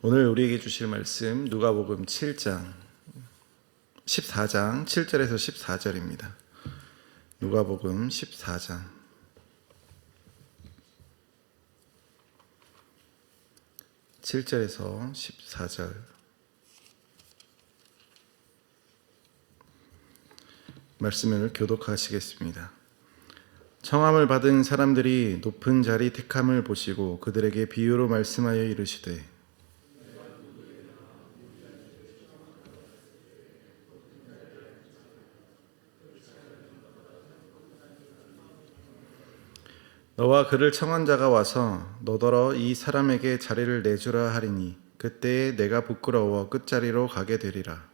오늘 우리에게 주실 말씀 누가복음 14장 7절에서 14절입니다. 누가복음 14장 7절에서 14절. 말씀을 교독하시겠습니다. 청함을 받은 사람들이 높은 자리 택함을 보시고 그들에게 비유로 말씀하여 이르시되, 너와 그를 청한 자가 와서 너더러 이 사람에게 자리를 내주라 하리니 그때에 내가 부끄러워 끝자리로 가게 되리라.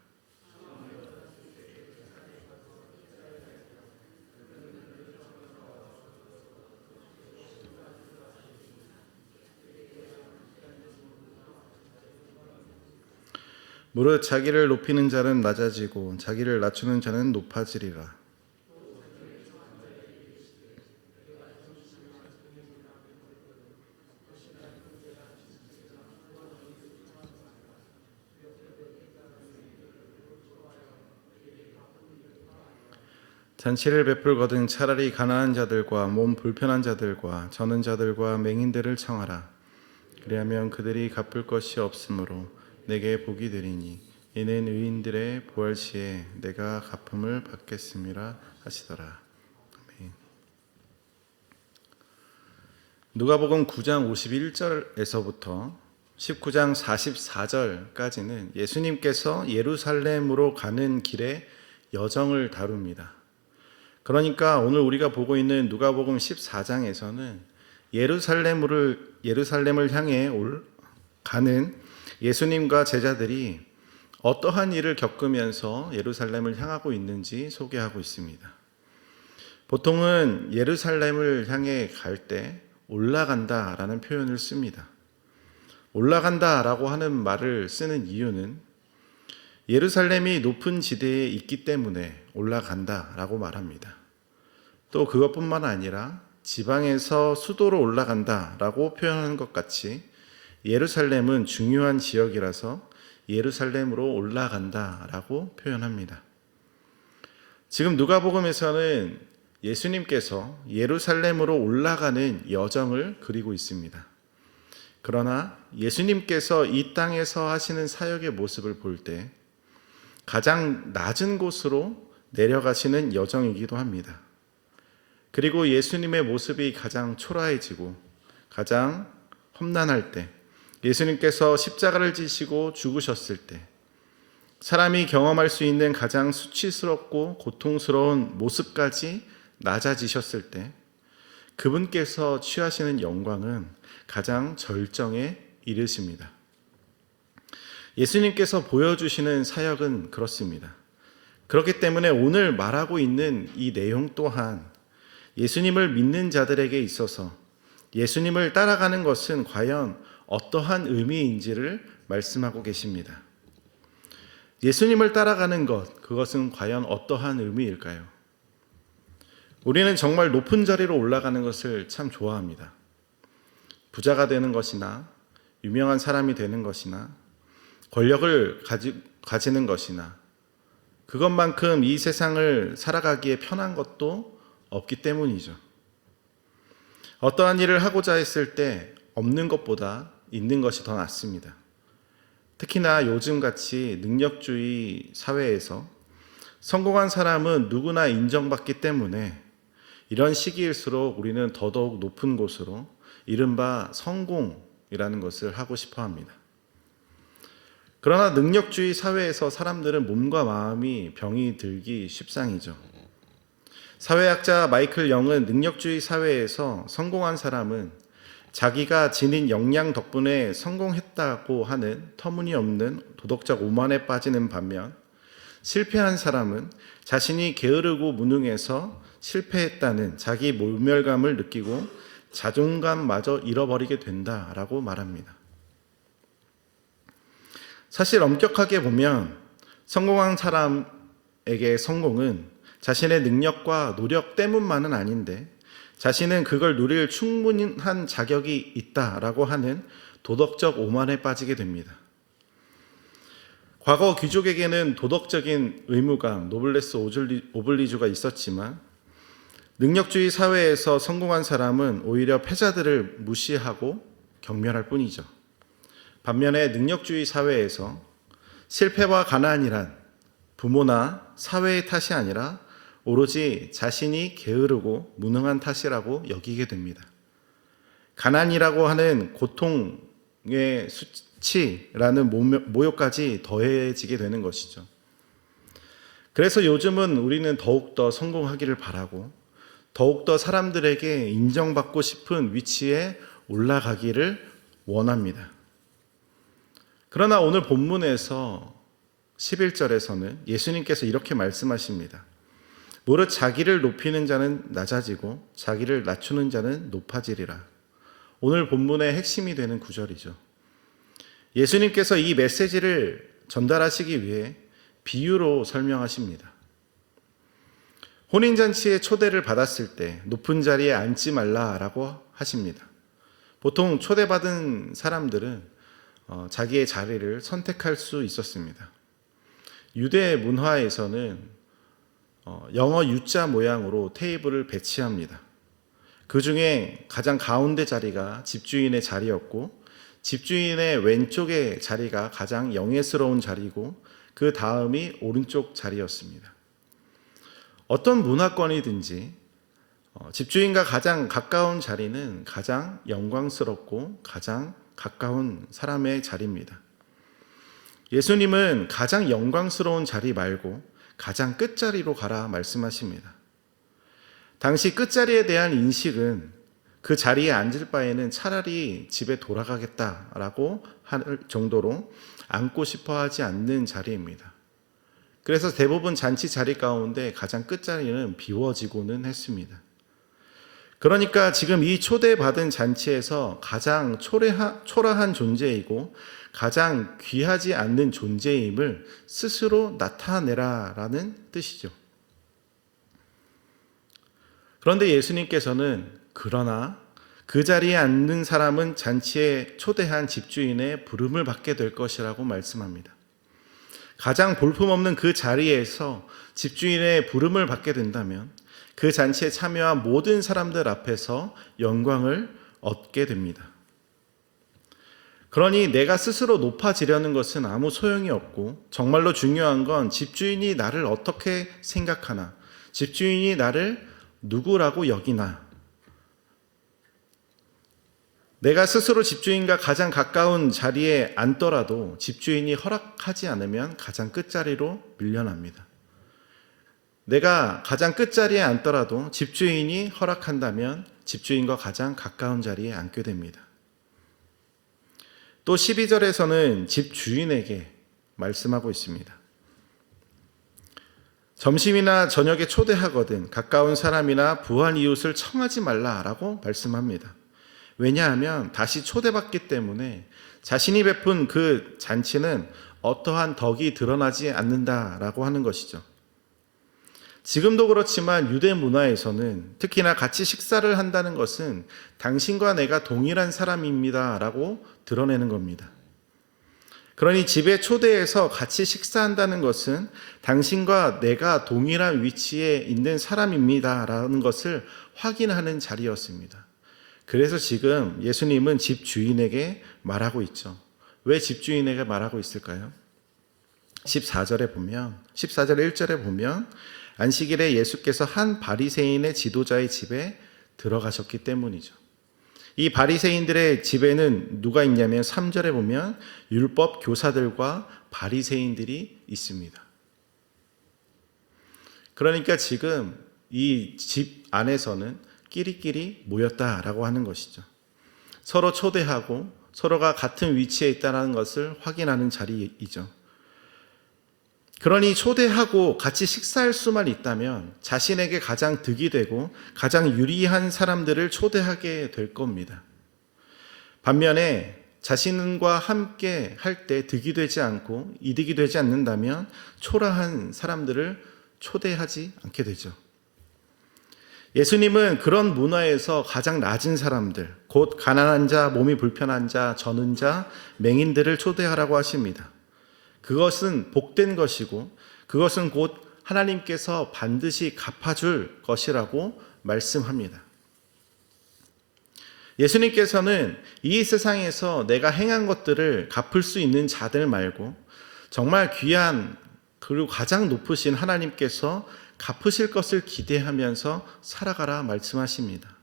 무릇 자기를 높이는 자는 낮아지고 자기를 낮추는 자는 높아지리라. 잔치를 베풀거든 차라리 가난한 자들과 몸 불편한 자들과 저는 자들과 맹인들을 청하라. 그리하면 그들이 갚을 것이 없으므로 내게 복이 되리니 이는 의인들의 부활 시에 내가 갚음을 받겠음이라 하시더라. 아멘. 누가복음 9장 51절에서부터 19장 44절까지는 예수님께서 예루살렘으로 가는 길의 여정을 다룹니다. 그러니까 오늘 우리가 보고 있는 누가복음 14장에서는 예루살렘을 향해 가는 예수님과 제자들이 어떠한 일을 겪으면서 예루살렘을 향하고 있는지 소개하고 있습니다. 보통은 예루살렘을 향해 갈 때 올라간다라는 표현을 씁니다. 올라간다라고 하는 말을 쓰는 이유는 예루살렘이 높은 지대에 있기 때문에 올라간다라고 말합니다. 또 그것뿐만 아니라 지방에서 수도로 올라간다라고 표현하는 것 같이 예루살렘은 중요한 지역이라서 예루살렘으로 올라간다라고 표현합니다. 지금 누가복음에서는 예수님께서 예루살렘으로 올라가는 여정을 그리고 있습니다. 그러나 예수님께서 이 땅에서 하시는 사역의 모습을 볼 때 가장 낮은 곳으로 내려가시는 여정이기도 합니다. 그리고 예수님의 모습이 가장 초라해지고 가장 험난할 때, 예수님께서 십자가를 지시고 죽으셨을 때, 사람이 경험할 수 있는 가장 수치스럽고 고통스러운 모습까지 낮아지셨을 때 그분께서 취하시는 영광은 가장 절정에 이르십니다. 예수님께서 보여주시는 사역은 그렇습니다. 그렇기 때문에 오늘 말하고 있는 이 내용 또한 예수님을 믿는 자들에게 있어서 예수님을 따라가는 것은 과연 어떠한 의미인지를 말씀하고 계십니다. 예수님을 따라가는 것, 그것은 과연 어떠한 의미일까요? 우리는 정말 높은 자리로 올라가는 것을 참 좋아합니다. 부자가 되는 것이나 유명한 사람이 되는 것이나 권력을 가지는 것이나 그것만큼 이 세상을 살아가기에 편한 것도 없기 때문이죠. 어떠한 일을 하고자 했을 때 없는 것보다 있는 것이 더 낫습니다. 특히나 요즘같이 능력주의 사회에서 성공한 사람은 누구나 인정받기 때문에 이런 시기일수록 우리는 더더욱 높은 곳으로 이른바 성공이라는 것을 하고 싶어 합니다. 그러나 능력주의 사회에서 사람들은 몸과 마음이 병이 들기 십상이죠. 사회학자 마이클 영은 능력주의 사회에서 성공한 사람은 자기가 지닌 역량 덕분에 성공했다고 하는 터무니없는 도덕적 오만에 빠지는 반면 실패한 사람은 자신이 게으르고 무능해서 실패했다는 자기 모멸감을 느끼고 자존감마저 잃어버리게 된다라고 말합니다. 사실 엄격하게 보면 성공한 사람에게 성공은 자신의 능력과 노력 때문만은 아닌데 자신은 그걸 누릴 충분한 자격이 있다라고 하는 도덕적 오만에 빠지게 됩니다. 과거 귀족에게는 도덕적인 의무감, 노블레스 오블리주가 있었지만 능력주의 사회에서 성공한 사람은 오히려 패자들을 무시하고 경멸할 뿐이죠. 반면에 능력주의 사회에서 실패와 가난이란 부모나 사회의 탓이 아니라 오로지 자신이 게으르고 무능한 탓이라고 여기게 됩니다. 가난이라고 하는 고통의 수치라는 모욕까지 더해지게 되는 것이죠. 그래서 요즘은 우리는 더욱더 성공하기를 바라고 더욱더 사람들에게 인정받고 싶은 위치에 올라가기를 원합니다. 그러나 오늘 본문에서 11절에서는 예수님께서 이렇게 말씀하십니다. 무릇 자기를 높이는 자는 낮아지고 자기를 낮추는 자는 높아지리라. 오늘 본문의 핵심이 되는 구절이죠. 예수님께서 이 메시지를 전달하시기 위해 비유로 설명하십니다. 혼인잔치에 초대를 받았을 때 높은 자리에 앉지 말라라고 하십니다. 보통 초대받은 사람들은 자기의 자리를 선택할 수 있었습니다. 유대 문화에서는 영어 U자 모양으로 테이블을 배치합니다. 그 중에 가장 가운데 자리가 집주인의 자리였고 집주인의 왼쪽의 자리가 가장 영예스러운 자리고 그 다음이 오른쪽 자리였습니다. 어떤 문화권이든지 집주인과 가장 가까운 자리는 가장 영광스럽고 가장 가까운 사람의 자리입니다. 예수님은 가장 영광스러운 자리 말고 가장 끝자리로 가라 말씀하십니다. 당시 끝자리에 대한 인식은 그 자리에 앉을 바에는 차라리 집에 돌아가겠다라고 할 정도로 앉고 싶어 하지 않는 자리입니다. 그래서 대부분 잔치 자리 가운데 가장 끝자리는 비워지고는 했습니다. 그러니까 지금 이 초대받은 잔치에서 가장 초라한 존재이고 가장 귀하지 않는 존재임을 스스로 나타내라라는 뜻이죠. 그런데 예수님께서는 그러나 그 자리에 앉는 사람은 잔치에 초대한 집주인의 부름을 받게 될 것이라고 말씀합니다. 가장 볼품없는 그 자리에서 집주인의 부름을 받게 된다면 그 잔치에 참여한 모든 사람들 앞에서 영광을 얻게 됩니다. 그러니 내가 스스로 높아지려는 것은 아무 소용이 없고 정말로 중요한 건 집주인이 나를 어떻게 생각하나, 집주인이 나를 누구라고 여기나, 내가 스스로 집주인과 가장 가까운 자리에 앉더라도 집주인이 허락하지 않으면 가장 끝자리로 밀려납니다. 내가 가장 끝자리에 앉더라도 집주인이 허락한다면 집주인과 가장 가까운 자리에 앉게 됩니다. 또 12절에서는 집주인에게 말씀하고 있습니다. 점심이나 저녁에 초대하거든 가까운 사람이나 부한 이웃을 청하지 말라라고 말씀합니다. 왜냐하면 다시 초대받기 때문에 자신이 베푼 그 잔치는 어떠한 덕이 드러나지 않는다라고 하는 것이죠. 지금도 그렇지만 유대 문화에서는 특히나 같이 식사를 한다는 것은 당신과 내가 동일한 사람입니다라고 드러내는 겁니다. 그러니 집에 초대해서 같이 식사한다는 것은 당신과 내가 동일한 위치에 있는 사람입니다라는 것을 확인하는 자리였습니다. 그래서 지금 예수님은 집주인에게 말하고 있죠. 왜 집주인에게 말하고 있을까요? 14절 1절에 보면 안식일에 예수께서 한 바리새인의 지도자의 집에 들어가셨기 때문이죠. 이 바리새인들의 집에는 누가 있냐면 3절에 보면 율법 교사들과 바리새인들이 있습니다. 그러니까 지금 이 집 안에서는 끼리끼리 모였다라고 하는 것이죠. 서로 초대하고 서로가 같은 위치에 있다는 것을 확인하는 자리이죠. 그러니 초대하고 같이 식사할 수만 있다면 자신에게 가장 득이 되고 가장 유리한 사람들을 초대하게 될 겁니다. 반면에 자신과 함께 할 때 득이 되지 않고 이득이 되지 않는다면 초라한 사람들을 초대하지 않게 되죠. 예수님은 그런 문화에서 가장 낮은 사람들, 곧 가난한 자, 몸이 불편한 자, 저는 자, 맹인들을 초대하라고 하십니다. 그것은 복된 것이고 그것은 곧 하나님께서 반드시 갚아줄 것이라고 말씀합니다. 예수님께서는 이 세상에서 내가 행한 것들을 갚을 수 있는 자들 말고 정말 귀한 그리고 가장 높으신 하나님께서 갚으실 것을 기대하면서 살아가라 말씀하십니다.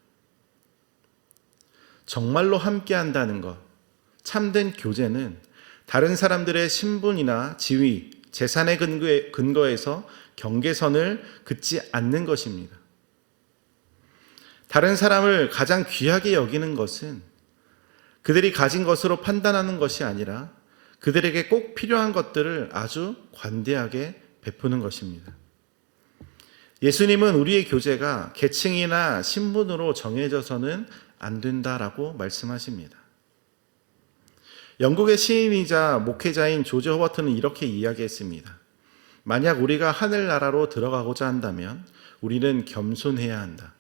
정말로 함께 한다는 것, 참된 교제는 다른 사람들의 신분이나 지위, 재산의 근거에서 경계선을 긋지 않는 것입니다. 다른 사람을 가장 귀하게 여기는 것은 그들이 가진 것으로 판단하는 것이 아니라 그들에게 꼭 필요한 것들을 아주 관대하게 베푸는 것입니다. 예수님은 우리의 교제가 계층이나 신분으로 정해져서는 안 된다라고 말씀하십니다. 영국의 시인이자 목회자인 조지 허버트는 이렇게 이야기했습니다. 만약 우리가 하늘나라로 들어가고자 한다면 우리는 겸손해야 한다.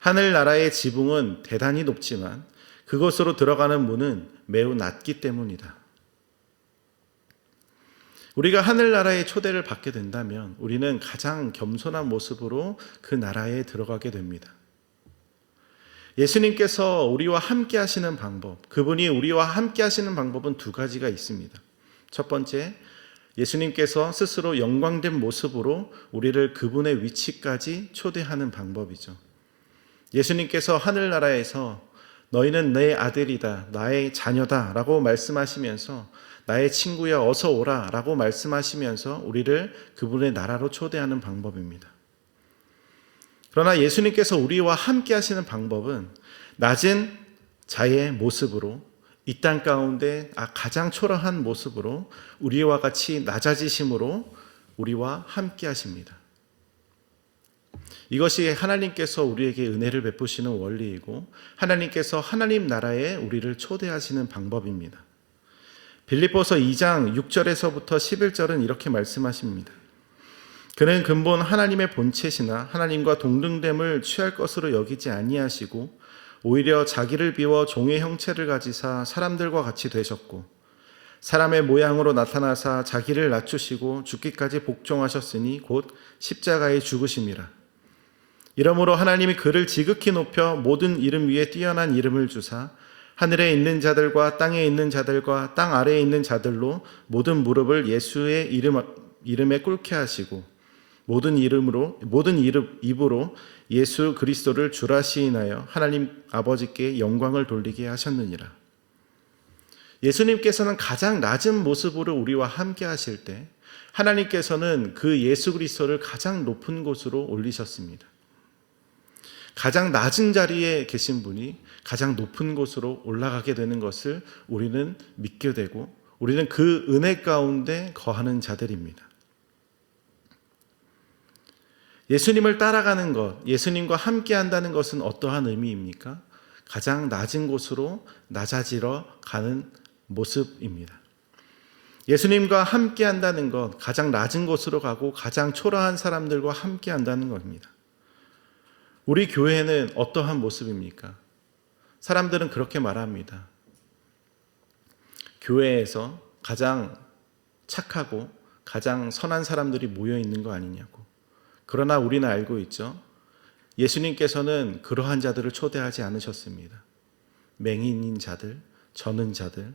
하늘나라의 지붕은 대단히 높지만 그곳으로 들어가는 문은 매우 낮기 때문이다. 우리가 하늘나라의 초대를 받게 된다면 우리는 가장 겸손한 모습으로 그 나라에 들어가게 됩니다. 예수님께서 우리와 함께 하시는 방법, 그분이 우리와 함께 하시는 방법은 두 가지가 있습니다. 첫 번째, 예수님께서 스스로 영광된 모습으로 우리를 그분의 위치까지 초대하는 방법이죠. 예수님께서 하늘나라에서 너희는 내 아들이다, 나의 자녀다 라고 말씀하시면서 나의 친구야 어서 오라 라고 말씀하시면서 우리를 그분의 나라로 초대하는 방법입니다. 그러나 예수님께서 우리와 함께 하시는 방법은 낮은 자의 모습으로 이 땅 가운데 가장 초라한 모습으로 우리와 같이 낮아지심으로 우리와 함께 하십니다. 이것이 하나님께서 우리에게 은혜를 베푸시는 원리이고 하나님께서 하나님 나라에 우리를 초대하시는 방법입니다. 빌립보서 2장 6절에서부터 11절은 이렇게 말씀하십니다. 그는 근본 하나님의 본체시나 하나님과 동등됨을 취할 것으로 여기지 아니하시고 오히려 자기를 비워 종의 형체를 가지사 사람들과 같이 되셨고 사람의 모양으로 나타나사 자기를 낮추시고 죽기까지 복종하셨으니 곧 십자가에 죽으심이라. 이러므로 하나님이 그를 지극히 높여 모든 이름 위에 뛰어난 이름을 주사 하늘에 있는 자들과 땅에 있는 자들과 땅 아래에 있는 자들로 모든 무릎을 예수의 이름에 꿇게 하시고 모든 입으로 예수 그리스도를 주라 시인하여 하나님 아버지께 영광을 돌리게 하셨느니라. 예수님께서는 가장 낮은 모습으로 우리와 함께 하실 때 하나님께서는 그 예수 그리스도를 가장 높은 곳으로 올리셨습니다. 가장 낮은 자리에 계신 분이 가장 높은 곳으로 올라가게 되는 것을 우리는 믿게 되고 우리는 그 은혜 가운데 거하는 자들입니다. 예수님을 따라가는 것, 예수님과 함께 한다는 것은 어떠한 의미입니까? 가장 낮은 곳으로 낮아지러 가는 모습입니다. 예수님과 함께 한다는 것, 가장 낮은 곳으로 가고 가장 초라한 사람들과 함께 한다는 겁니다. 우리 교회는 어떠한 모습입니까? 사람들은 그렇게 말합니다. 교회에서 가장 착하고 가장 선한 사람들이 모여 있는 거 아니냐고. 그러나 우리는 알고 있죠. 예수님께서는 그러한 자들을 초대하지 않으셨습니다. 맹인인 자들, 저는 자들,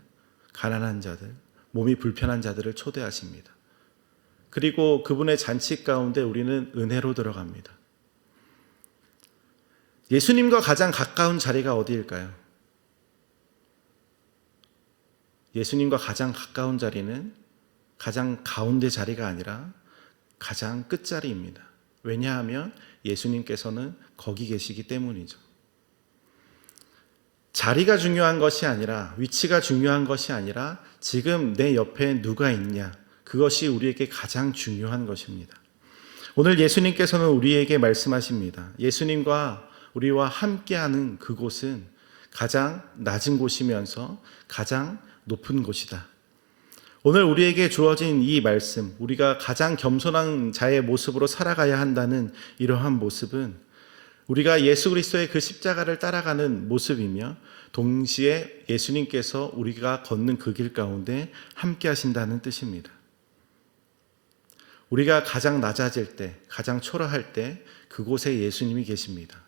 가난한 자들, 몸이 불편한 자들을 초대하십니다. 그리고 그분의 잔치 가운데 우리는 은혜로 들어갑니다. 예수님과 가장 가까운 자리가 어디일까요? 예수님과 가장 가까운 자리는 가장 가운데 자리가 아니라 가장 끝자리입니다. 왜냐하면 예수님께서는 거기 계시기 때문이죠. 자리가 중요한 것이 아니라 위치가 중요한 것이 아니라 지금 내 옆에 누가 있냐, 그것이 우리에게 가장 중요한 것입니다. 오늘 예수님께서는 우리에게 말씀하십니다. 예수님과 우리와 함께하는 그곳은 가장 낮은 곳이면서 가장 높은 곳이다. 오늘 우리에게 주어진 이 말씀, 우리가 가장 겸손한 자의 모습으로 살아가야 한다는 이러한 모습은 우리가 예수 그리스도의 그 십자가를 따라가는 모습이며 동시에 예수님께서 우리가 걷는 그 길 가운데 함께 하신다는 뜻입니다. 우리가 가장 낮아질 때, 가장 초라할 때 그곳에 예수님이 계십니다.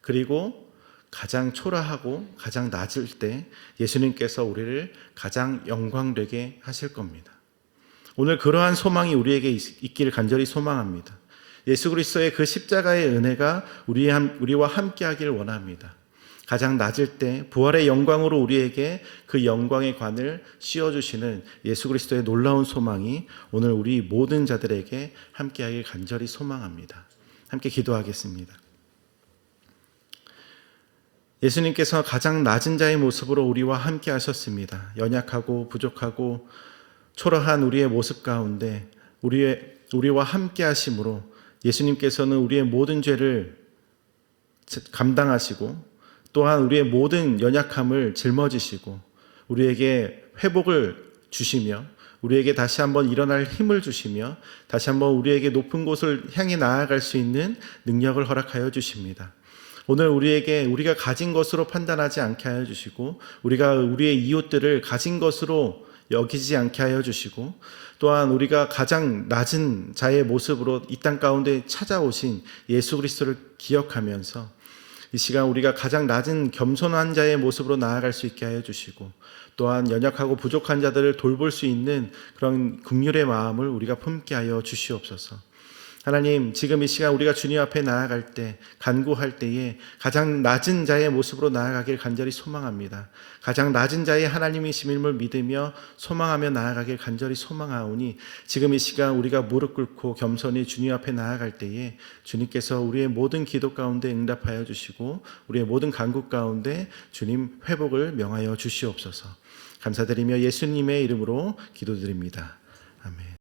그리고 가장 초라하고 가장 낮을 때 예수님께서 우리를 가장 영광되게 하실 겁니다. 오늘 그러한 소망이 우리에게 있기를 간절히 소망합니다. 예수 그리스도의 그 십자가의 은혜가 우리와 함께하길 원합니다. 가장 낮을 때 부활의 영광으로 우리에게 그 영광의 관을 씌워주시는 예수 그리스도의 놀라운 소망이 오늘 우리 모든 자들에게 함께하길 간절히 소망합니다. 함께 기도하겠습니다. 예수님께서 가장 낮은 자의 모습으로 우리와 함께 하셨습니다. 연약하고 부족하고 초라한 우리의 모습 가운데 우리와 함께 하심으로 예수님께서는 우리의 모든 죄를 감당하시고 또한 우리의 모든 연약함을 짊어지시고 우리에게 회복을 주시며 우리에게 다시 한번 일어날 힘을 주시며 다시 한번 우리에게 높은 곳을 향해 나아갈 수 있는 능력을 허락하여 주십니다. 오늘 우리가 가진 것으로 판단하지 않게 하여 주시고 우리가 우리의 이웃들을 가진 것으로 여기지 않게 하여 주시고 또한 우리가 가장 낮은 자의 모습으로 이 땅 가운데 찾아오신 예수 그리스도를 기억하면서 이 시간 우리가 가장 낮은 겸손한 자의 모습으로 나아갈 수 있게 하여 주시고 또한 연약하고 부족한 자들을 돌볼 수 있는 그런 긍휼의 마음을 우리가 품게 하여 주시옵소서. 하나님, 지금 이 시간 우리가 주님 앞에 나아갈 때, 간구할 때에 가장 낮은 자의 모습으로 나아가길 간절히 소망합니다. 가장 낮은 자의 하나님이심을 믿으며 소망하며 나아가길 간절히 소망하오니 지금 이 시간 우리가 무릎 꿇고 겸손히 주님 앞에 나아갈 때에 주님께서 우리의 모든 기도 가운데 응답하여 주시고 우리의 모든 간구 가운데 주님 회복을 명하여 주시옵소서. 감사드리며 예수님의 이름으로 기도드립니다.